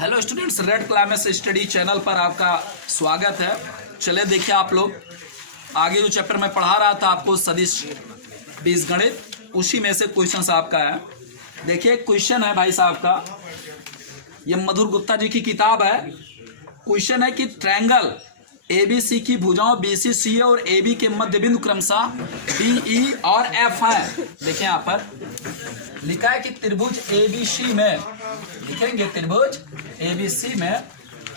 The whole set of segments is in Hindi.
Hello students, red climax study channel पर आपका स्वागत है। चले देखिए, आप लोग आगे जो चैप्टर में पढ़ा रहा था आपको सदिश बीजगणित, उसी में से क्वेश्चन आपका है। देखिए क्वेश्चन है भाई साहब का, ये मधुर गुप्ता जी की किताब है। क्वेश्चन है कि ट्रायंगल ABC की भुजाओं BC CA और AB के मध्य बिंदु क्रमशः DE और F है। देखिए यहाँ पर लिखा है कि त्रिभुज ABC में, लिखेंगे त्रिभुज ABC में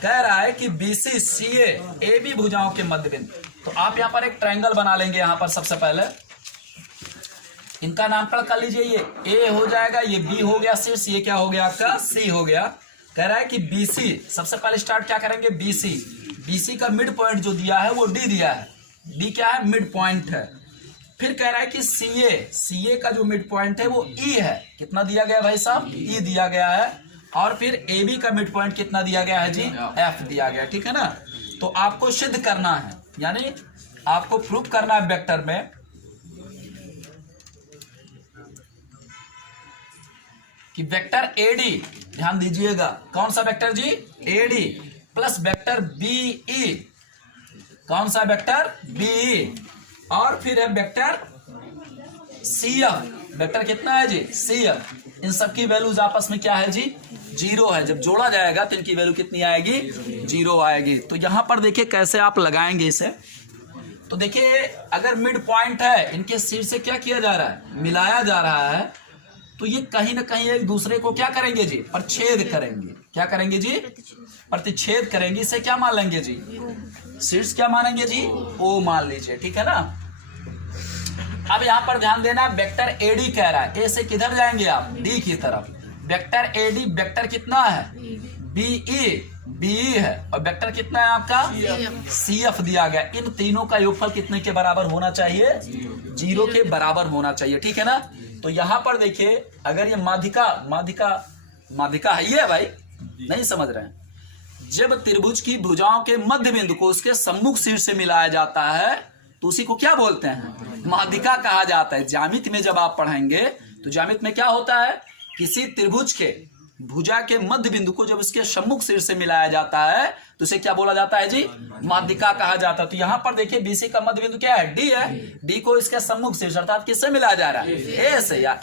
कह रहा है कि BC CA AB भुजाओं के मध्य बिंदु। तो आप यहाँ पर एक ट्रायंगल बना लेंगे। यहाँ पर सबसे पहले इनका नामकरण कर लीजिए। ये A हो जाएगा, ये B हो गया शीर्ष, ये क्या हो गया आपका C हो गया। कह रहा है कि BC, सबसे पहले स्टार्ट क्या करेंगे, BC का मिड पॉइंट जो दिया है वो D दिया है। D क्या है, मिड पॉइंट है। फिर कह रहा है कि CA का जो मिड पॉइंट है वो E है। कितना दिया गया भाई साहब, E दिया गया है। और फिर AB का मिड पॉइंट कितना दिया गया है जी, F दिया गया। ठीक है ना। तो आपको सिद्ध करना है, यानी आपको प्रूफ करना है वेक्टर में कि वेक्टर AD, ध्यान दीजिएगा, कौन सा vector ji, AD plus vector BE, कौन सा वेक्टर BE, और फिर है वेक्टर CF, वेक्टर कितना है जी, CF। इन सब की वैल्यूज आपस में क्या है जी, 0 है। जब जोड़ा जाएगा तो इनकी वैल्यू कितनी आएगी, 0 आएगी। तो यहां पर देखिए कैसे आप लगाएंगे इसे। तो देखिए अगर मिड पॉइंट है, इनके शीर्ष से क्या किया जा रहा है, मिलाया जा रहा है, तो ये कहीं ना कहीं एक दूसरे को क्या करेंगे जी, प्रतिच्छेद करेंगे। क्या करेंगे जी, प्रतिच्छेद करेंगे। इसे क्या मान लेंगे जी, शीर्ष क्या मानेंगे जी, O मान लीजिए। ठीक है ना। अब यहां पर ध्यान देना, वेक्टर AD कह रहा है, A से किधर जाएंगे आप, D की तरफ। वेक्टर AD वेक्टर कितना है, BE है, और वेक्टर कितना है आपका, CF दिया गया। इन तीनों का योगफल कितने के बराबर होना चाहिए, 0 के बराबर होना चाहिए। ठीक है ना। तो यहां पर देखिए, अगर ये माध्यिका है, ये भाई नहीं समझ रहे हैं, जब त्रिभुज की भुजाओं के मध्य बिंदु को उसके सम्मुख शीर्ष से मिलाया जाता है तो उसी को क्या बोलते हैं, माध्यिका कहा जाता है। ज्यामिति में जब आप पढ़ेंगे तो ज्यामिति में क्या होता है, किसी त्रिभुज के भुजा के मध्य बिंदु को जब उसके सम्मुख शीर्ष से मिलाया जाता है तो उसे क्या बोला जाता है जी, माध्यिका कहा जाता है। तो यहां पर देखिए BC का मध्य बिंदु क्या है, D है। D को इसके सम्मुख शीर्ष अर्थात किससे मिलाया जा रहा है, A से, या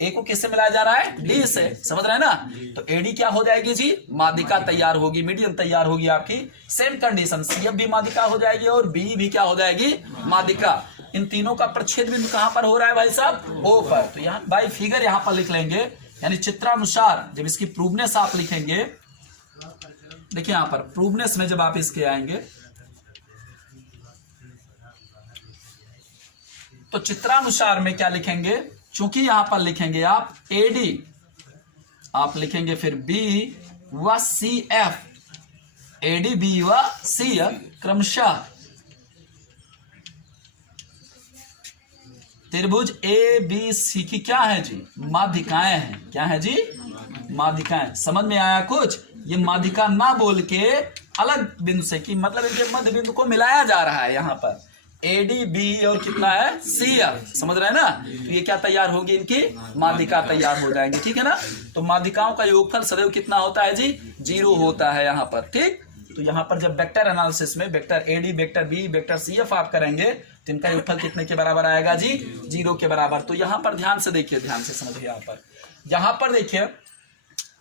A को किससे मिलाया जा रहा है, D से। समझ रहे हैं ना। तो AD क्या हो जाएगी जी, माध्यिका तैयार होगी, मीडियन तैयार होगी आपकी। सेम कंडीशन CF भी माध्यिका हो जाएगी और BE भी क्या हो जाएगी, माध्यिका। इन तीनों का प्रच्छेद बिंदु कहां पर हो रहा है भाई साहब, O पर। तो यहाँ बाई फिगर यहां पर लिख लेंगे, यानी चित्रानुसार जब इसकी प्रूवनेस आप लिखेंगे। देखिए यहां पर प्रूवनेस में जब आप इसके आएंगे तो चित्रानुसार में क्या लिखेंगे, चूंकि यहां पर लिखेंगे आप AD, आप लिखेंगे फिर B व CF, AD B व CF क्रमशः त्रिभुज ABC की क्या है जी, माध्यिकाएं हैं। क्या है जी, माध्यिकाएं। समझ में आया कुछ। ये माध्यिका ना बोल के अलग बिंदु से, कि मतलब इनके मध्य बिंदु को मिलाया जा रहा है। यहाँ पर AD BE और कितना है CF, समझ रहे हैं ना। तो ये क्या तैयार होगी, इनकी माध्यिका तैयार हो जाएंगे। ठीक है ना। तो माध्यिकाओं का योगफल सदैव कितना होता है जी, 0 होता है यहाँ पर। ठीक। तो यहाँ पर जब वेक्टर एनालिसिस में vector AD, vector BE, vector CF आप करेंगे तो इनका योगफल कितने के बराबर आएगा जी, 0 के बराबर। तो यहाँ पर ध्यान से देखिए, ध्यान से समझिए। यहाँ पर देखिए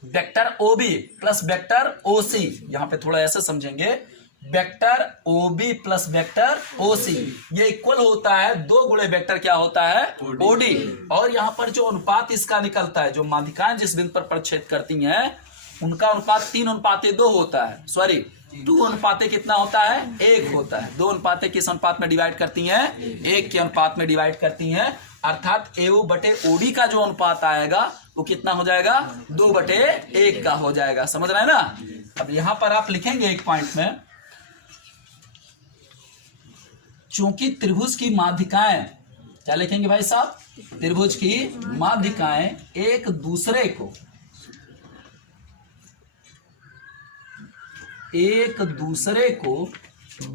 vector OB plus vector OC, यहाँ पे थोड़ा ऐसे समझेंगे, vector OB plus vector OC ये इक्वल होता है 2 गुणे वेक्टर क्या होता है, OD। और यहाँ पर जो अनुपात इसका निकलता है, जो माध्यिकाएं जिस बिंदु पर प्रच्छेद करती हैं उनका अनुपात 3:2 होता है। सॉरी, 2:1 कितना होता है, 1 होता है। 2:1 किस अनुपात में डिवाइड करती हैं, 1 के अनुपात में डिवाइड करती हैं। अर्थात AO बटे OD का जो अनुपात आएगा वो कितना हो जाएगा, 2/1 का हो जाएगा। समझ रहे हैं ना। अब यहां पर आप लिखेंगे एक पॉइंट में, चूंकि त्रिभुज की माध्यिकाएं, क्या लिखेंगे भाई साहब, त्रिभुज की माध्यिकाएं एक दूसरे को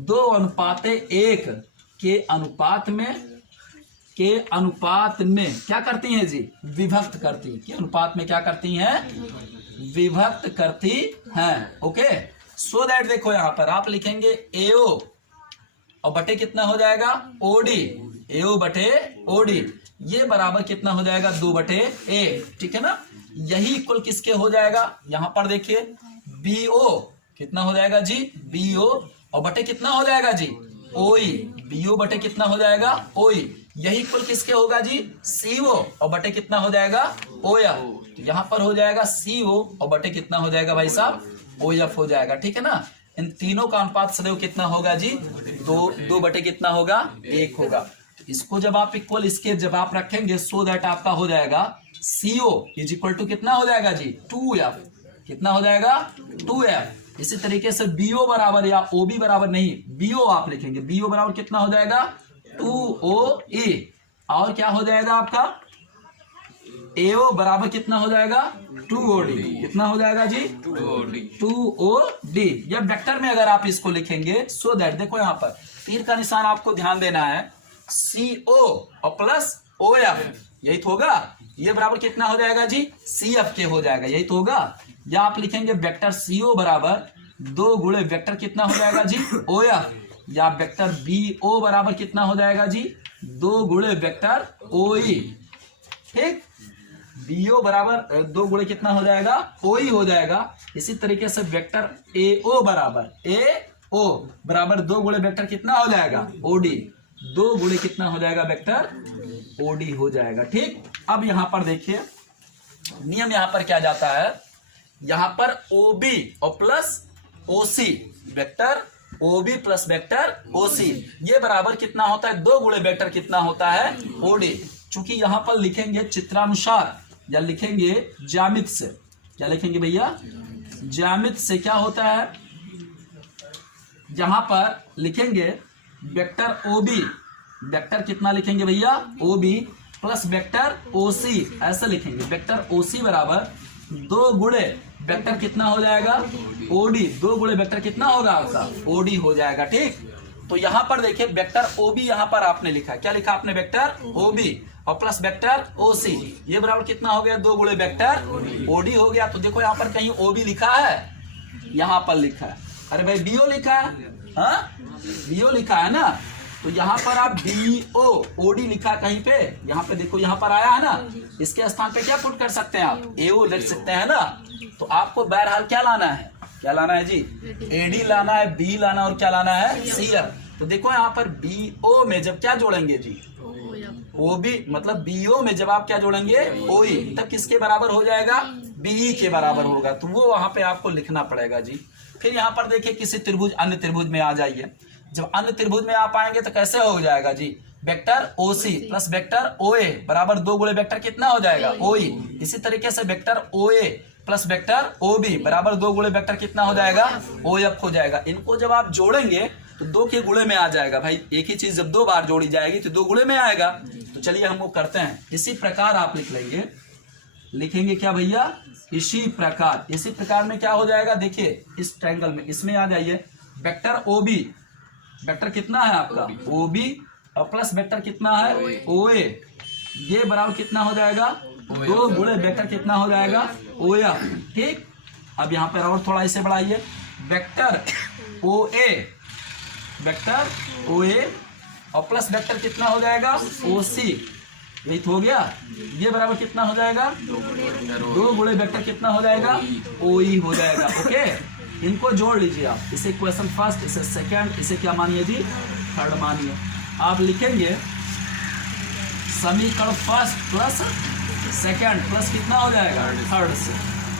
2:1 के अनुपात में क्या करती हैं जी, विभक्त करती हैं। के अनुपात में क्या करती हैं, विभक्त करती हैं। ओके, सो दैट देखो यहां पर आप लिखेंगे एओ और बटे कितना हो जाएगा ओडी, एओ बटे ओडी, ये बराबर कितना हो जाएगा 2 बटे ए। ठीक है ना, यही इक्वल किसके हो जाएगा, यहां पर देखिए बीओ कितना हो जाएगा जी, बीओ और बटे कितना हो जाएगा जी ओई, बीओ बटे कितना हो जाएगा ओई, यही इक्वल किसके होगा जी सीओ और बटे कितना हो जाएगा ओएफ। तो यहां पर हो जाएगा सीओ और बटे कितना हो जाएगा भाई साहब ओएफ हो जाएगा। ठीक है ना, इन तीनों का अनुपात सदैव कितना होगा जी 2 बटे कितना होगा 1 होगा। तो इसको जब आप इक्वल इसके जब आप रखेंगे सो दैट आपका हो जाएगा सीओ इज इक्वल टू कितना हो जाएगा जी 2f, कितना हो जाएगा 2f। इसी तरीके से बीओ बराबर या ओबी बराबर नहीं, बीओ आप लिखेंगे, बीओ बराबर कितना हो जाएगा 2OE और क्या हो जाएगा आपका एओ बराबर कितना हो जाएगा 2OD, कितना हो जाएगा जी 2OD। या वेक्टर में अगर आप इसको लिखेंगे सो दैट देखो यहां पर तीर का निशान आपको ध्यान देना है, CO और प्लस OF यही तो होगा, ये बराबर कितना हो जाएगा जी CF के हो जाएगा, यही तो होगा। या आप लिखेंगे वेक्टर CO बराबर 2 गुणे वेक्टर कितना हो जाएगा जी OF, या वेक्टर BO बराबर कितना हो जाएगा जी 2 गुणे वेक्टर OE। ठीक, BO बराबर 2 गुणे कितना हो जाएगा OE हो जाएगा। इसी तरीके से वेक्टर AO बराबर 2 गुणे वेक्टर कितना हो जाएगा OD, 2 गुणे कितना हो जाएगा वेक्टर OD हो जाएगा। ठीक, अब यहां पर देखिए नियम यहां पर क्या जाता है, यहां पर OB और plus OC, vector OB plus vector OC ये बराबर कितना होता है 2 गुणे वेक्टर कितना होता है OD। चूंकि यहां पर लिखेंगे चित्रानुसार या लिखेंगे ज्यामिति से, क्या लिखेंगे भैया ज्यामिति से क्या होता है, यहां पर लिखेंगे वेक्टर OB, वेक्टर कितना लिखेंगे भैया OB प्लस वेक्टर OC ऐसे लिखेंगे, वेक्टर OC बराबर 2 गुणे वेक्टर कितना हो जाएगा OD, 2 गुणे वेक्टर कितना होगा आपका OD हो जाएगा। ठीक, तो यहां पर देखिए वेक्टर OB यहां पर आपने लिखा, क्या लिखा आपने वेक्टर OB और प्लस वेक्टर OC, ये बराबर कितना हो गया 2 गुणे वेक्टर OD हो गया। तो देखो यहां पर कहीं OB लिखा है, यहां पर लिखा है, अरे भाई BO लिखा है, हाँ BO लिखा है ना, तो यहां पर आप BO OD लिखा कहीं पे, यहां पे देखो यहां पर आया है ना, इसके स्थान पे क्या पुट कर सकते हैं आप AO लिख सकते हैं ना। तो आपको बहरहाल क्या लाना है, क्या लाना है जी AD लाना है, B लाना और क्या लाना है CF। तो देखो यहाँ पर BO में जब क्या जोड़ेंगे जी OB, मतलब BO में जब आप क्या जोड़ेंगे OE, तब किसके बराबर हो जाएगा BE के बराबर होगा, तो वो वहां पे आपको लिखना पड़ेगा जी। फिर यहाँ पर देखिए किसी त्रिभुज अन्य त्रिभुज में आ जाइए, जब अन्य त्रिभुज में आप आएंगे तो कैसे हो जाएगा जी vector OC plus vector OA बराबर 2 गुणे वेक्टर कितना हो जाएगा OE। इसी तरीके से vector OA plus vector OB बराबर 2 गुणे वेक्टर कितना हो जाएगा OF हो जाएगा। इनको जब आप जोड़ेंगे तो 2 के गुणे में आ जाएगा भाई, एक ही चीज जब 2 बार जोड़ी जाएगी तो 2 गुणे में आएगा। तो चलिए हम वो करते हैं, इसी प्रकार आप लिख लेंगे, लिखेंगे क्या भैया इसी प्रकार, इसी प्रकार में क्या हो जाएगा देखिए इस ट्रायंगल में इसमें आ जाइए, वेक्टर OB वेक्टर कितना है आपका OB और प्लस वेक्टर कितना है OA, ये बराबर कितना हो जाएगा 2 गुणे वेक्टर कितना हो जाएगा OF। ठीक, अब यहाँ पर और थोड़ा इसे बढ़ाइए, वेक्टर OA और प्लस वेक्टर कितना हो जाएगा OC, यही तो हो गया, ये बराबर कितना हो जाएगा 2 गुणे वेक्टर कितना हो जाएगा OE हो जाएगा। ओके, इनको जोड़ लीजिए आप, इसे इक्वेशन फर्स्ट, इसे सेकंड, इसे क्या मानिए जी थर्ड मानिए। आप लिखेंगे समीकरण फर्स्ट प्लस सेकंड प्लस कितना हो जाएगा थर्ड से,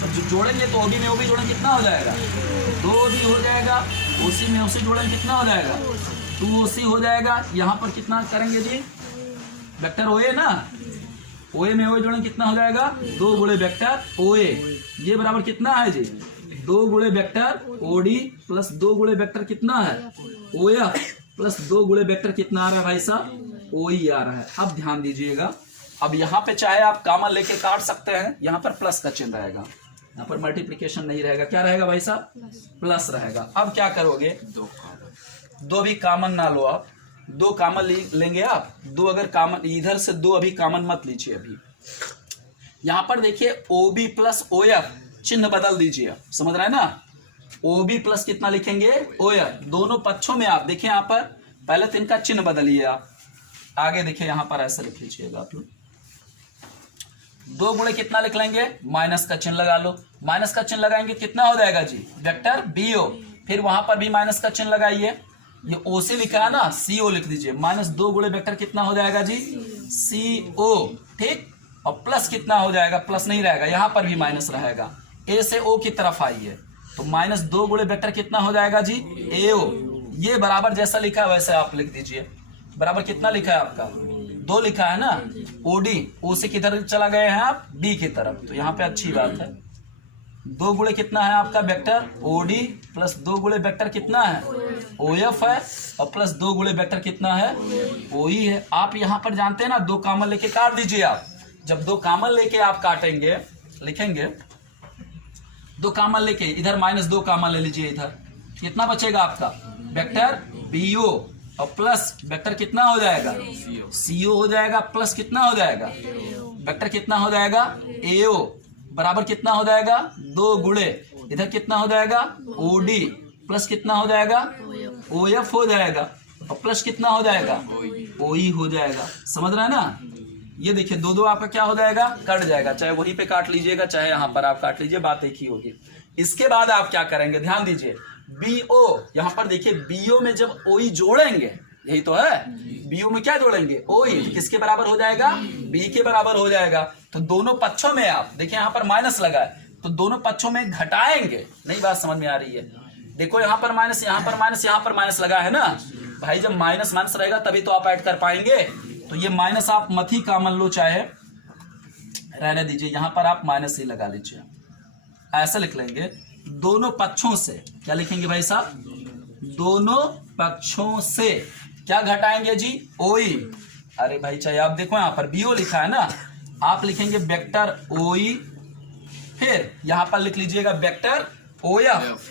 अब जो जोड़ेंगे तो OB में OB जोड़ेंगे कितना हो जाएगा 2OB हो जाएगा, OC में OC जोड़ेंगे कितना हो जाएगा 2OC हो जाएगा। यहाँ पर कितना करेंगे जी वेक्टर OA ना, OA में OA जोड़ेंगे कितना हो जाएगा 2 गुणे वेक्टर OA, ये बराबर कितना है जी 2 गुणे वेक्टर OD प्लस 2 गुणे वेक्टर कितना है OF प्लस 2 गुणे वेक्टर कितना आ रहा है भाई साहब OE आ रहा है। अब ध्यान दीजिएगा, अब यहाँ पे चाहे आप कॉमन लेके काट सकते हैं, यहाँ पर प्लस का चिन्ह रहेगा, यहाँ पर मल्टीप्लिकेशन नहीं रहेगा, क्या रहेगा भाई साहब प्लस रहेगा। अब क्या करोगे 2 भी कॉमन ना लो आप, 2 कॉमन लेंगे आप, 2 अगर कॉमन इधर से 2 अभी कॉमन मत लीजिए। अभी यहाँ पर देखिए OB प्लस OF चिन्ह बदल दीजिए, समझ रहे हैं ना। ओ बी प्लस कितना लिखेंगे ओ एफ, दोनों पक्षों में आप देखिए यहाँ पर पहले तो इनका चिन्ह बदलिए आप, आगे देखिए यहाँ पर ऐसा लिख लीजिएगा आप लोग, 2 गुणे कितना लिख लेंगे माइनस का चिन्ह लगा लो, माइनस का चिन्ह लगाएंगे कितना हो जाएगा जी वेक्टर बी ओ, फिर वहां पर भी माइनस का चिन्ह लगाइए, ये ओ से लिखा है ना सी ओ लिख दीजिए, माइनस 2 गुणे वेक्टर कितना हो जाएगा जी सी ओ, ठीक, और प्लस कितना हो जाएगा, प्लस नहीं रहेगा यहाँ पर भी माइनस रहेगा, ए से ओ की तरफ आइए तो माइनस 2 गुणे वेक्टर कितना हो जाएगा जी ए ओ, ये बराबर जैसा लिखा है वैसे आप लिख दीजिए, बराबर कितना लिखा है आपका 2 लिखा है ना, ओडी, ओ से किधर चला गए हैं आप डी की तरफ, तो यहाँ पे अच्छी बात है, 2 गुणे कितना है आपका वेक्टर ओडी प्लस 2 गुणे वेक्टर कितना है ओ एफ है, और प्लस 2 गुणे वेक्टर कितना है ओ ई है। आप यहाँ पर जानते हैं ना 2 कॉमन लेके काट दीजिए आप, जब 2 कॉमन लेके आप काटेंगे लिखेंगे 2 कॉमन लेके, इधर -2 कॉमन ले लीजिए, इधर कितना बचेगा आपका वेक्टर बी ओ, और प्लस वेक्टर कितना हो जाएगा सी ओ हो जाएगा, प्लस कितना हो जाएगा वेक्टर कितना हो जाएगा ए ओ, बराबर कितना हो जाएगा 2 गुणे इधर कितना हो जाएगा ओ डी, प्लस कितना हो जाएगा ओ एफ हो जाएगा, और प्लस कितना हो जाएगा ओ ई हो जाएगा, समझ रहे हैं ना। ये देखिए 2 आपका क्या हो जाएगा कट जाएगा, चाहे वहीं पे काट लीजिएगा चाहे यहाँ पर आप काट लीजिए, बात एक ही होगी। इसके बाद आप क्या करेंगे ध्यान दीजिए, बी ओ, यहाँ पर देखिए बी ओ में जब ओ ई जोड़ेंगे, यही तो है बी ओ में क्या जोड़ेंगे ओ ई, किसके बराबर हो जाएगा बी के बराबर हो जाएगा, तो दोनों पक्षों में आप देखिए यहाँ पर माइनस लगा है तो दोनों पक्षों में घटाएंगे, नहीं बात समझ में आ रही है, देखो यहाँ पर माइनस यहाँ पर माइनस यहाँ पर माइनस लगा है ना भाई, जब माइनस माइनस रहेगा तभी तो आप ऐड कर पाएंगे, तो ये माइनस आप मत ही कॉमन लो चाहे रहने दीजिए, यहाँ पर आप माइनस ही लगा लीजिए, ऐसा लिख लेंगे दोनों पक्षों से, क्या लिखेंगे भाई साहब दोनों पक्षों से क्या घटाएंगे जी ओ ई, अरे भाई चाहे आप देखो यहाँ पर बी ओ लिखा है ना, आप लिखेंगे वेक्टर ओ ई, फिर यहां पर लिख लीजिएगा वेक्टर ओ एफ,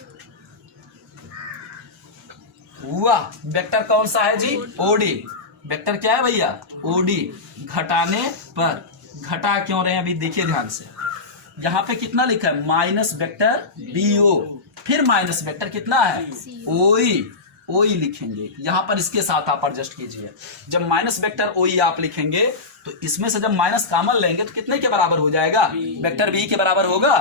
हुआ वेक्टर कौन सा है जी ओडी, वेक्टर क्या है भैया ओडी, घटाने पर, घटा क्यों रहे हैं अभी देखिए ध्यान से, यहाँ पे कितना लिखा है माइनस वेक्टर बी ओ, फिर माइनस वेक्टर कितना है ओ ई, ओ ई लिखेंगे यहाँ पर, इसके साथ आप एडजस्ट कीजिए, जब माइनस वेक्टर ओ ई आप लिखेंगे तो इसमें से जब माइनस कॉमन लेंगे तो कितने के बराबर हो जाएगा वेक्टर बी के बराबर होगा,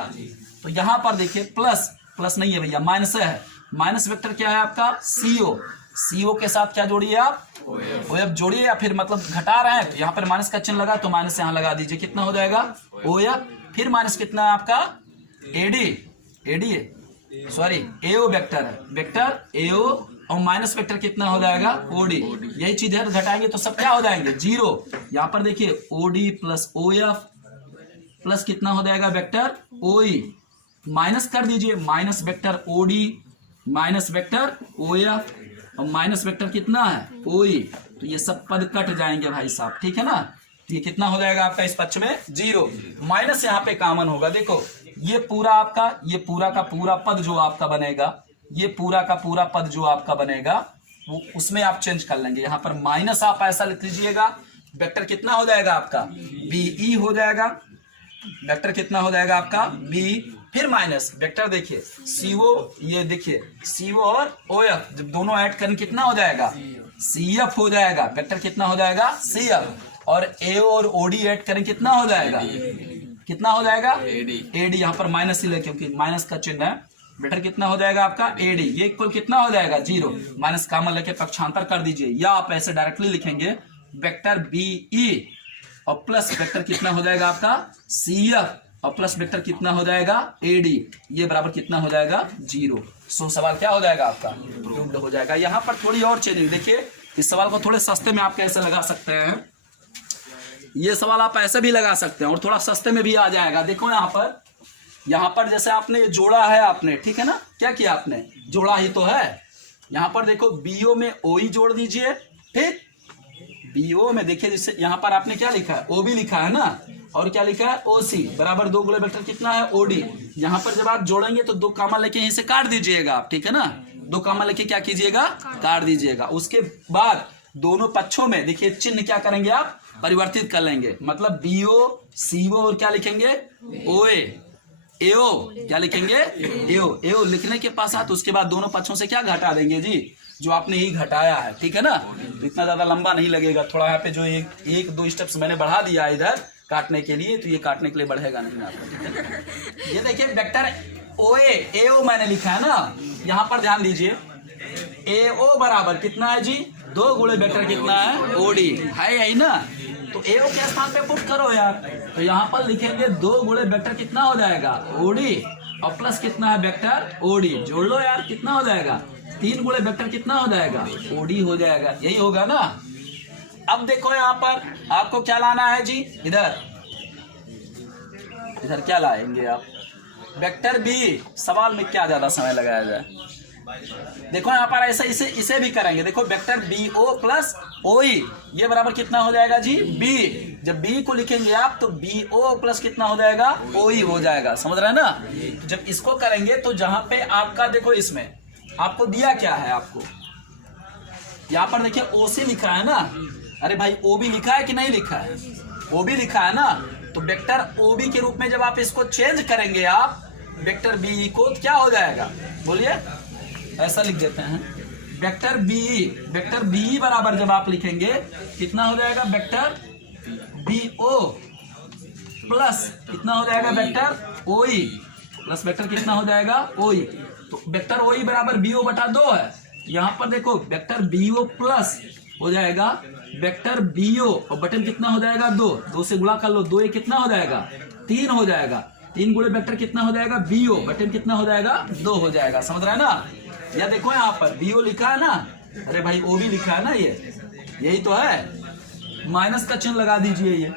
तो यहाँ पर देखिए प्लस, प्लस नहीं है भैया माइनस है, माइनस वेक्टर क्या है आपका सीओ, सीओ के साथ क्या जोड़िए आप ओ एफ जोड़िए, या फिर मतलब घटा रहे हैं तो यहाँ पर माइनस का चिन्ह लगा तो माइनस यहाँ लगा दीजिए, कितना हो जाएगा ओ एफ, फिर माइनस कितना है आपका एडी, एडी सॉरी एओ वेक्टर है, वेक्टर एओ, और माइनस वेक्टर कितना हो जाएगा ओडी, यही चीज है घटाएंगे तो सब क्या हो जाएंगे जीरो, यहाँ पर देखिए OD plus O F plus कितना हो जाएगा वेक्टर ओ ई, माइनस कर दीजिए minus vector OD minus vector O F, और माइनस वेक्टर कितना है ओ ई, तो ये सब पद कट जाएंगे भाई साहब, ठीक है ना, तो ये कितना हो जाएगा आपका इस पक्ष में 0, माइनस यहाँ पे कॉमन होगा, देखो ये पूरा आपका, ये पूरा का पूरा पद जो आपका बनेगा, ये पूरा का पूरा पद जो आपका बनेगा वो उसमें आप चेंज कर लेंगे, यहाँ पर माइनस आप ऐसा लिख लीजिएगा, वेक्टर कितना हो जाएगा आपका बी ई हो जाएगा, वेक्टर कितना हो जाएगा आपका बी, फिर माइनस वेक्टर देखिए सीओ, ये देखिए सीओ और ओ एफ जब दोनों ऐड करें कितना हो जाएगा सी एफ हो जाएगा, वेक्टर कितना हो जाएगा सी एफ, और ए और ओडी ऐड करें कितना हो जाएगा, कितना हो जाएगा एडी, एडी यहाँ पर माइनस ही ले क्योंकि माइनस का चिन्ह है, वेक्टर कितना हो जाएगा आपका एडी, ये इक्वल कितना हो जाएगा 0, माइनस कॉमन लेके पक्षांतर कर दीजिए, या आप ऐसे डायरेक्टली लिखेंगे वेक्टर बी ई, और प्लस वेक्टर कितना हो जाएगा आपका सी एफ, और प्लस वेक्टर कितना हो जाएगा एडी, ये बराबर कितना हो जाएगा 0। सो सवाल क्या हो जाएगा आपका प्रूव्ड हो जाएगा। यहाँ पर थोड़ी और चेंजिंग देखिए, इस सवाल को थोड़े सस्ते में आप कैसे लगा सकते हैं, ये सवाल आप ऐसे भी लगा सकते हैं और थोड़ा सस्ते में भी आ जाएगा। देखो यहाँ पर जैसे आपने जोड़ा है आपने, ठीक है ना, क्या किया आपने जोड़ा ही तो है, यहाँ पर देखो बीओ में ओ ई जोड़ दीजिए, ठीक, बीओ में देखिए जैसे यहाँ पर आपने क्या लिखा है ओ बी लिखा है ना, और क्या लिखा है ओ सी बराबर 2 गुणे वेक्टर कितना है ओडी, यहाँ पर जब आप जोड़ेंगे तो 2 कॉमा लेके यहीं से काट दीजिएगा आप, ठीक है ना, 2 कॉमा लेके क्या कीजिएगा काट दीजिएगा। उसके बाद दोनों पक्षों में देखिए चिन्ह क्या करेंगे आप परिवर्तित कर लेंगे, मतलब बीओ सीओ और क्या लिखेंगे ओ ए, एओ, क्या लिखेंगे एओ। एओ लिखने के पश्चात उसके बाद दोनों पक्षों से क्या घटा देंगे जी, जो आपने ही घटाया है, ठीक है ना। तो इतना ज्यादा लंबा नहीं लगेगा, थोड़ा यहाँ पे जो एक दो स्टेप्स मैंने बढ़ा दिया इधर काटने के लिए, तो ये काटने के लिए बढ़ेगा नहीं आपका। ये देखिए वेक्टर ओए, एओ मैंने लिखा है ना, यहाँ पर ध्यान दीजिए। एओ बराबर कितना है जी, 2 गुणे वेक्टर कितना है ओडी है, यही ना। तो एओ के स्थान पे पुट करो यार, तो यहाँ पर लिखेंगे 2 गुणे वेक्टर कितना हो जाएगा ओडी, और प्लस कितना है वेक्टर ओडी, जोड़ लो यार कितना हो जाएगा, 3 गुणे वेक्टर कितना हो जाएगा ओडी हो जाएगा, यही होगा ना। अब देखो यहाँ पर आपको क्या लाना है जी, इधर क्या लाएंगे आप, वेक्टर बी। सवाल में क्या ज्यादा समय लगाया जाए, देखो यहाँ पर ऐसे इसे भी करेंगे। देखो वेक्टर बी ओ प्लस ओई, ये बराबर कितना हो जाएगा जी बी। जब बी को लिखेंगे आप तो बी ओ प्लस कितना हो जाएगा ओई हो जाएगा, समझ रहे हैं ना। तो जब इसको करेंगे तो जहां पे आपका देखो, इसमें आपको दिया क्या है, आपको यहाँ पर देखिए ओसी लिखा है ना। अरे भाई ओबी लिखा है कि नहीं लिखा है, ओबी लिखा है ना। तो वेक्टर ओबी के रूप में जब आप इसको चेंज करेंगे आप वेक्टर बी को, तो क्या हो जाएगा बोलिए, ऐसा लिख देते हैं वेक्टर बी बराबर जब आप लिखेंगे कितना हो जाएगा वेक्टर बी ओ प्लस कितना हो जाएगा वेक्टर ओई, प्लस वेक्टर कितना हो जाएगा ओई। तो वेक्टर ओई बराबर बी ओ बटा 2 है। यहाँ पर देखो वेक्टर बी ओ प्लस हो जाएगा वेक्टर बी ओ, और बटन कितना हो जाएगा 2 से गुणा कर लो, 2 कितना हो जाएगा 3 हो जाएगा, 3 गुणे वेक्टर कितना हो जाएगा बी ओ, बटन कितना हो जाएगा 2 हो जाएगा, समझ रहा है ना। या देखो यहाँ पर बी ओ लिखा है ना, अरे भाई ओ भी लिखा है ना, ये यही तो है, माइनस का चिन्ह लगा दीजिए। ये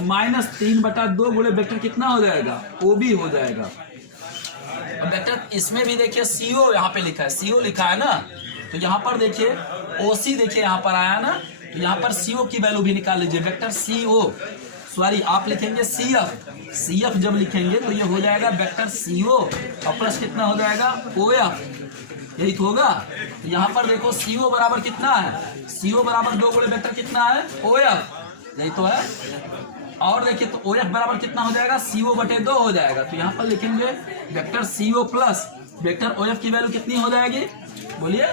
-3 बटा 2 गुणे वेक्टर कितना हो जाएगा ओ भी हो जाएगा। और वेक्टर इसमें भी देखिए सीओ यहाँ पे लिखा है, सीओ लिखा है ना, तो यहाँ पर देखिए ओसी देखिए यहाँ पर आया ना, तो यहाँ पर सीओ की वैल्यू भी निकाल लीजिए। वेक्टर सीओ, सॉरी आप लिखेंगे सीएफ जब लिखेंगे तो ये हो जाएगा वेक्टर सीओ और प्लस कितना हो जाएगा ओएफ, यही तो होगा। तो यहाँ पर देखो सीओ बराबर कितना है, सीओ बराबर 2 गुणे वेक्टर कितना है ओएफ, यही तो है। और देखिए तो ओएफ बराबर कितना हो जाएगा सीओ बटे 2 हो जाएगा। तो यहाँ पर लिखेंगे vector CO plus vector of की वैल्यू कितनी हो जाएगी बोलिए,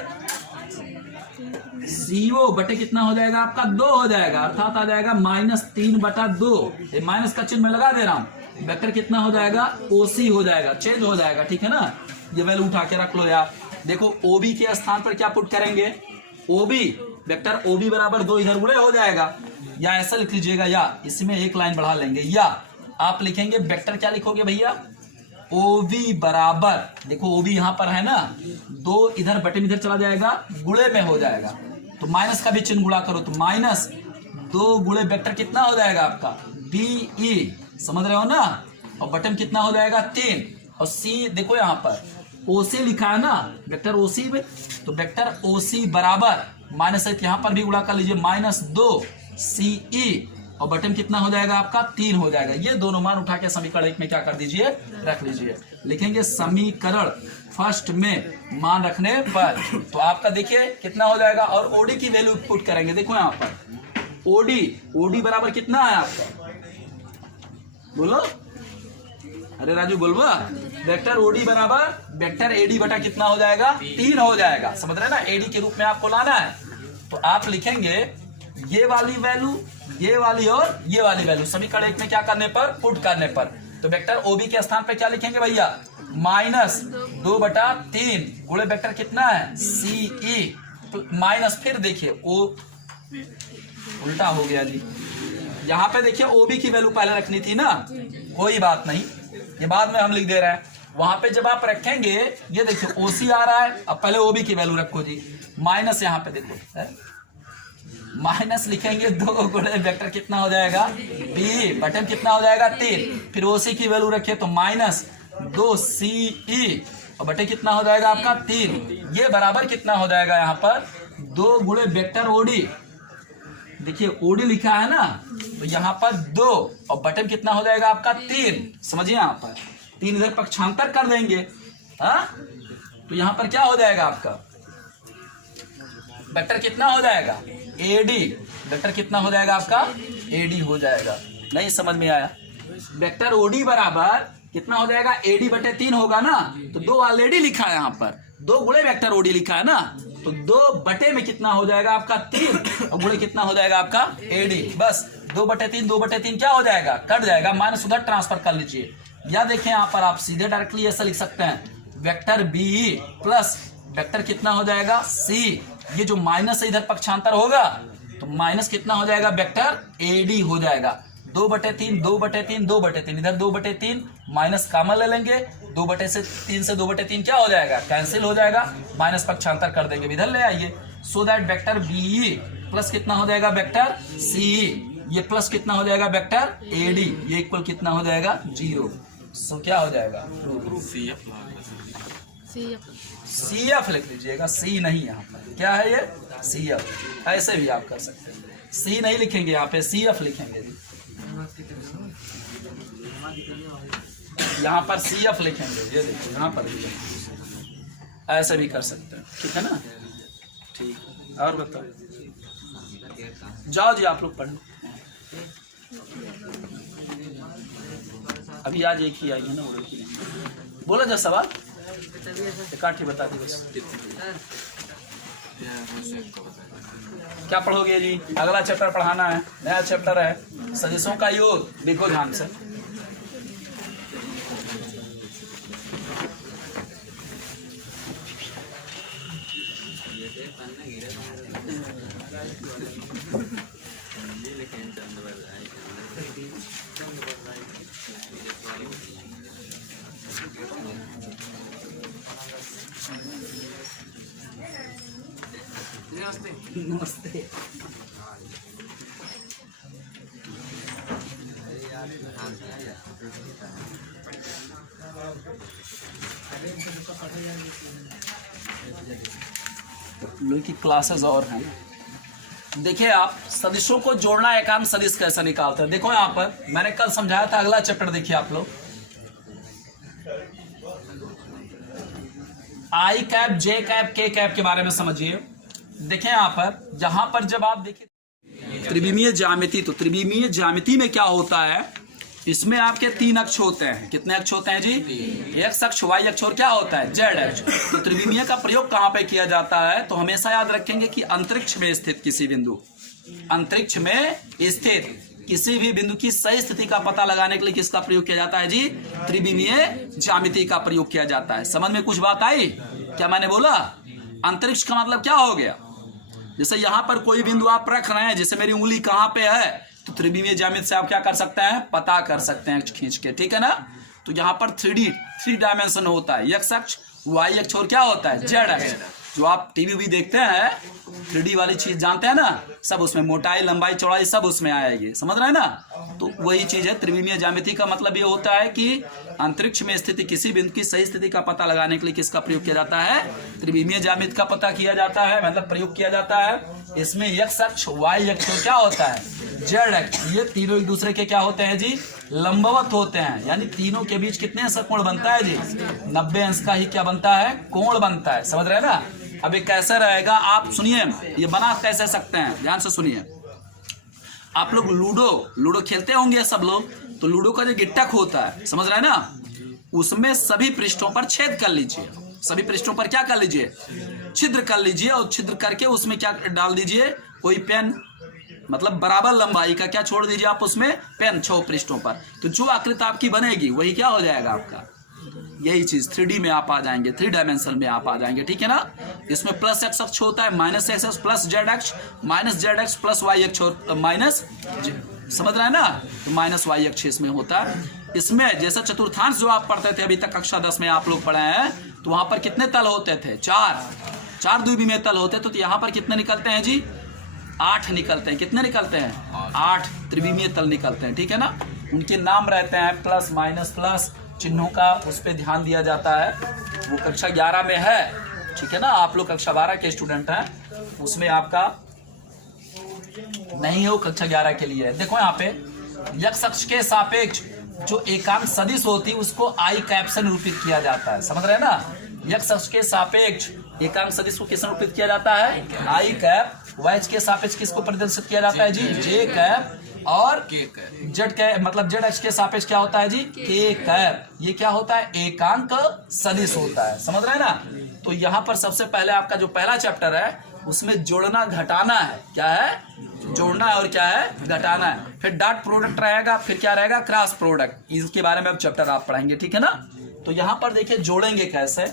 सीओ बटे कितना हो जाएगा आपका 2 हो जाएगा, अर्थात आ जाएगा -3 बटा 2। ये माइनस का चिन्ह मैं लगा दे रहा हूं, वेक्टर कितना हो जाएगा ओसी हो जाएगा, चेंज हो जाएगा, ठीक है ना। ये वैल्यू उठा के रख लो यार। देखो ओबी के स्थान पर क्या पुट करेंगे, ओबी वेक्टर ओबी बराबर 2 इधर गुणे हो जाएगा, या ऐसा लिख लीजिएगा, या इसमें एक लाइन बढ़ा लेंगे, या आप लिखेंगे वेक्टर क्या लिखोगे भैया ओबी बराबर, देखो ओबी यहाँ पर है ना, 2 इधर बटन इधर चला जाएगा, गुणे में हो जाएगा, तो माइनस का भी चिन्ह गुणा करो, तो -2 गुणे वेक्टर कितना हो जाएगा आपका बीई, समझ रहे हो ना। और बटन कितना हो जाएगा 3, और सी देखो यहाँ पर ओसी लिखा है ना, वेक्टर ओसी में, तो वेक्टर ओसी बराबर माइनस यहाँ पर भी गुणा कर लीजिए -2 सीई, और बटन कितना हो जाएगा आपका 3 हो जाएगा। ये दोनों मान उठा के समीकरण 1 में क्या कर दीजिए रख लीजिए। लिखेंगे समीकरण फर्स्ट में मान रखने पर, तो आपका देखिए कितना हो जाएगा। और ओडी की वैल्यू पुट करेंगे, देखो यहाँ पर ओडी बराबर कितना है आपका बोलो, अरे राजू बोलवा, वेक्टर ओडी बराबर वेक्टर एडी बटा कितना हो जाएगा 3 हो जाएगा, समझ रहे ना। एडी के रूप में आपको लाना है, तो आप लिखेंगे ये वाली वैल्यू, ये वाली और ये वाली वैल्यू समीकरण 1 में क्या करने पर पुट करने पर। तो वेक्टर ओबी के स्थान पे क्या लिखेंगे भैया -2 बटा 3 गुणे वेक्टर कितना है सीई, माइनस फिर देखिए ओ उल्टा हो गया जी, यहाँ पे देखिए ओबी की वैल्यू पहले रखनी थी ना, कोई बात नहीं, ये बाद में हम लिख दे रहे हैं। वहां पे जब आप रखेंगे ये देखिए ओसी आ रहा है, अब पहले ओबी की वैल्यू रखो जी, माइनस यहाँ पे देखो है? माइनस लिखेंगे 2 गुणे वेक्टर कितना हो जाएगा बी, बटन कितना हो जाएगा 3, फिर ओसी की वैल्यू रखे तो -2 सीई, और बटन कितना हो जाएगा आपका 3, ये बराबर कितना हो जाएगा यहाँ पर 2 गुणे वेक्टर ओडी, देखिए ओडी लिखा है ना, तो यहाँ पर 2 और बटन कितना हो जाएगा आपका 3, समझिए यहाँ पर 3 इधर पक्षांतर कर देंगे, हाँ तो यहाँ पर क्या हो जाएगा आपका वेक्टर कितना हो जाएगा एडी, वेक्टर कितना हो जाएगा आपका एडी हो जाएगा। नहीं समझ में आया, वेक्टर ओडी बराबर कितना हो जाएगा, एडी बटे 3 होगा ना। तो 2 ऑलरेडी लिखा है यहाँ पर, 2 गुणे वेक्टर ओडी लिखा है ना, तो 2 बटे में कितना हो जाएगा आपका 3 और गुणे कितना हो जाएगा आपका एडी। बस 2 बटे 3 क्या हो जाएगा, कट जाएगा, माइनस उधर ट्रांसफर कर लीजिए। या देखें यहाँ पर आप सीधे डायरेक्टली ऐसा लिख सकते हैं, वेक्टर बी प्लस वेक्टर कितना हो जाएगा सी, ये जो माइनस है इधर पक्षांतर होगा तो माइनस कितना हो जाएगा, वेक्टर एडी हो जाएगा। 2 बटे 3 इधर 2 बटे 3 माइनस कॉमन ले लेंगे, 2 बटे 3 से 2 बटे 3 क्या हो जाएगा, कैंसिल हो जाएगा, माइनस पक्षांतर कर देंगे, इधर ले आइए। So that vector B plus कितना हो जाएगा, वेक्टर सी, ये प्लस कितना हो जाएगा, वेक्टर एडी, ये इक्वल कितना हो जाएगा 0। सो क्या हो जाएगा, सी एफ लिख लीजिएगा, सी नहीं, यहाँ पर क्या है ये सी एफ, ऐसे भी आप कर सकते हैं, सी नहीं लिखेंगे यहाँ पे सी एफ लिखेंगे जी, यहाँ पर सी एफ लिखेंगे, ये देखिए यहाँ पर लिखेंगे, ऐसे भी कर सकते हैं, ठीक है ना। ठीक, और बताओ, जाओ जी आप लोग पढ़ो, अभी आज एक ही आई है ना, वो की नहीं बोला जा सवाल काठी बता दी बस। क्या पढ़ोगे जी, अगला चैप्टर पढ़ाना है, नया चैप्टर है सदिशों का योग, देखो ध्यान से। नमस्ते। लोग की क्लासेस और हैं। देखिए आप सदिशों को जोड़ना, एकांत सदिश कैसे निकालते हैं, देखो यहाँ पर मैंने कल समझाया था, अगला चैप्टर देखिए आप लोग, आई कैप, जे कैप, के कैप के बारे में समझिए। देखें यहाँ पर, जहां पर जब आप देखें त्रिविमीय ज्यामिति, तो त्रिविमीय ज्यामिति में क्या होता है, इसमें आपके 3 अक्ष होते हैं, कितने अक्ष होते हैं जी, एक्स अक्ष, वाई अक्ष और क्या होता है जेड अक्ष। तो त्रिविमीय का प्रयोग कहां पे किया जाता है, तो हमेशा याद रखेंगे कि अंतरिक्ष में स्थित किसी बिंदु, अंतरिक्ष में स्थित किसी भी बिंदु की सही स्थिति का पता लगाने के लिए किसका प्रयोग किया जाता है जी, त्रिविमीय ज्यामिति का प्रयोग किया जाता है। समझ में कुछ बात आई, क्या मैंने बोला, अंतरिक्ष का मतलब क्या हो गया, जैसे यहाँ पर कोई बिंदु आप रख रहे हैं, जैसे मेरी उंगली कहाँ पे है, तो त्रिविमीय ज्यामिति से आप क्या कर सकते हैं, पता कर सकते हैं खींच के, ठीक है ना। तो यहाँ पर 3 डायमेंशन होता है, एक्स अक्ष, वाई अक्ष और क्या होता है जेड अक्ष। जो आप टीवी भी देखते हैं 3D वाली चीज जानते हैं ना, सब उसमें मोटाई, लंबाई, चौड़ाई सब उसमें आएगी, समझ रहे हैं ना। तो वही चीज है त्रिविमीय ज्यामिति का मतलब ये होता है कि अंतरिक्ष में स्थित किसी बिंदु की सही स्थिति का पता लगाने के लिए किसका प्रयोग किया जाता है, त्रिविमीय ज्यामिति का पता किया जाता है, मतलब प्रयोग किया जाता है। इसमें एक्स अक्ष, वाई अक्ष क्या होता है, जेड अक्ष, ये तीनों एक दूसरे के क्या होते हैं जी, लंबवत होते हैं, यानी तीनों के बीच कितने अंश कोण बनता है जी, 90 अंश का ही क्या बनता है, कोण बनता है, समझ रहे हैं ना। अब ये कैसे रहेगा आप सुनिए, ये बना कैसे सकते हैं, ध्यान से सुनिए। आप लोग लूडो खेलते होंगे सब लोग, तो लूडो का जो गिट्टक होता है, समझ रहे हैं ना, उसमें सभी पृष्ठों पर छेद कर लीजिए, सभी पृष्ठों पर क्या कर लीजिए, छिद्र कर लीजिए, और छिद्र करके उसमें क्या डाल दीजिए, कोई पेन, मतलब बराबर लंबाई का क्या छोड़ दीजिए आप उसमें पेन 6 पृष्ठों पर, तो जो आकृति आपकी बनेगी वही क्या हो जाएगा आपका, यही चीज 3D में आप आ जाएंगे, 3 डायमेंशन में आप आ जाएंगे, ठीक है ना। इसमें प्लस एक्स अक्ष होता है, माइनस एक्स अक्ष प्लस जेड अक्ष, माइनस जेड अक्ष प्लस वाई अक्ष और माइनस, समझ रहे हैं ना, तो माइनस वाई अक्ष इसमें होता है। इसमें जैसा चतुर्थांश जो आप पढ़ते थे अभी तक कक्षा 10 में आप लोग पढ़े हैं, तो वहां पर कितने तल होते थे, 4 द्विविमीय तल होते थे, तो यहाँ पर कितने निकलते हैं जी, 8 निकलते हैं, कितने निकलते हैं, 8 त्रिविमीय तल निकलते हैं, ठीक है ना। उनके नाम रहते हैं प्लस माइनस प्लस चिन्हों का, उस पर ध्यान दिया जाता है, वो कक्षा 11 में है, ठीक है ना। आप लोग कक्षा 12 के स्टूडेंट हैं, उसमें आपका नहीं है, वो कक्षा 11 के लिए है। देखो यहाँ पे एक्स अक्ष के सापेक्ष जो एकांक सदिश होती है उसको आई कैप से निरूपित किया जाता है, समझ रहे हैं ना। एक्स अक्ष के सापेक्ष एकांक सदिश को किससे निरूपित किया जाता है, आई कैप। वाई के सापेक्ष किसको प्रदर्शित किया जाता है जी, जे कैप। और जेड के मतलब जेड एक्स के सापेक्ष क्या होता है जी, के कैप। ये क्या होता है, एकांक सदिश होता है, समझ रहे हैं ना। तो यहाँ पर सबसे पहले आपका जो पहला चैप्टर है उसमें जोड़ना घटाना है, क्या है, जोड़ना है और क्या है, घटाना है। फिर डॉट प्रोडक्ट रहेगा, फिर क्या रहेगा, क्रॉस प्रोडक्ट। इसके बारे में अब चैप्टर आप पढ़ेंगे, ठीक है ना। तो यहाँ पर देखिए जोड़ेंगे कैसे।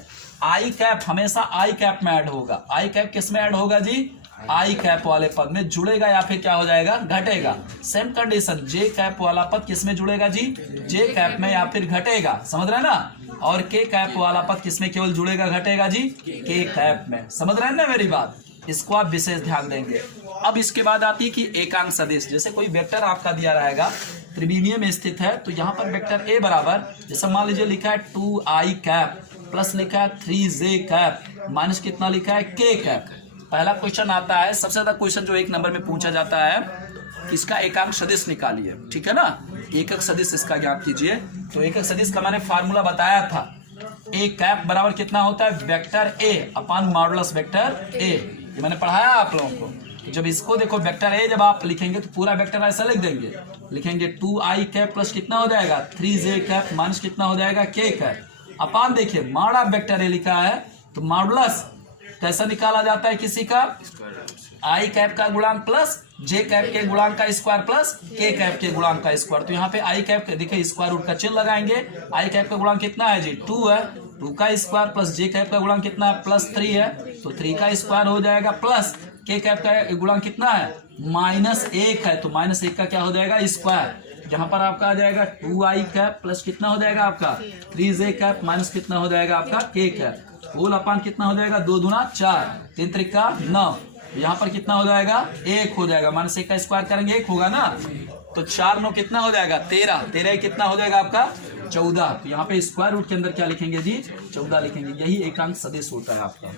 आई कैप हमेशा आई कैप में ऐड होगा। आई कैप किस में ऐड होगा जी, आई कैप वाले पद में जुड़ेगा या फिर क्या हो जाएगा, घटेगा। सेम कंडीशन जे कैप वाला पद किस में जुड़ेगा जी, जे कैप में या फिर घटेगा, समझ रहे हैं ना। और के कैप वाला पद किस में केवल जुड़ेगा घटेगा जी, के कैप में, समझ रहे हैं ना मेरी बात। इसको आप विशेष ध्यान देंगे। अब इसके बाद आती है कि एकांक सदिश। जैसे कोई वेक्टर आपका दिया रहेगा, त्रिविमीय में स्थित है, तो यहाँ पर वेक्टर ए बराबर, जैसे मान लीजिए लिखा है 2i कैप प्लस लिखा है 3j कैप माइनस कितना लिखा है, के कैप। पहला क्वेश्चन आता है, सबसे ज्यादा क्वेश्चन जो 1 नंबर में पूछा जाता है, इसका एकांक सदिश निकालिए, ठीक है ना। एकक सदिश इसका ज्ञात कीजिए। तो एकक सदिश का मैंने फार्मूला बताया था, ए कैप बराबर कितना होता है, vector A upon modulus vector A. ये मैंने पढ़ाया आप लोगों को। जब इसको देखो वेक्टर ए जब आप लिखेंगे तो पूरा वेक्टर ऐसा लिख देंगे, लिखेंगे 2i कैप प्लस कितना हो जाएगा 3j कैप माइनस कितना हो जाएगा के कैप। अपान देखिए माड़ा वेक्टर ए लिखा है, तो मॉडुलस कैसा निकाला जाता है किसी का, आई कैप का गुणांक प्लस जे कैप के गुणांक का स्क्वायर प्लस के कैप के गुणांक का स्क्वायर। तो यहाँ पे आई कैप देखिए स्क्वायर रूट का चिन्ह लगाएंगे। आई कैप का गुणांक कितना है जी, 2 है, 2 का स्क्वायर प्लस जे कैप का गुणांक कितना है, +3 है, तो 3 का स्क्वायर हो जाएगा, प्लस के कैप का गुणांक कितना है, -1 है, तो -1 का क्या हो जाएगा, स्क्वायर। यहाँ पर आपका आ जाएगा 2i कैप प्लस कितना हो जाएगा आपका 3j कैप माइनस कितना हो जाएगा आपका के कैप। होल अपान कितना हो जाएगा, 2 दूना 4, 3 त्रिका 9। यहाँ पर कितना हो जाएगा, 1 हो जाएगा, -1 का स्क्वायर करेंगे 1 होगा ना। तो 4 9 कितना हो जाएगा 13, 13 कितना हो जाएगा आपका 14। तो यहाँ पे स्क्वायर रूट के अंदर क्या लिखेंगे जी, 14 लिखेंगे। यही एकांक सदिश होता है आपका।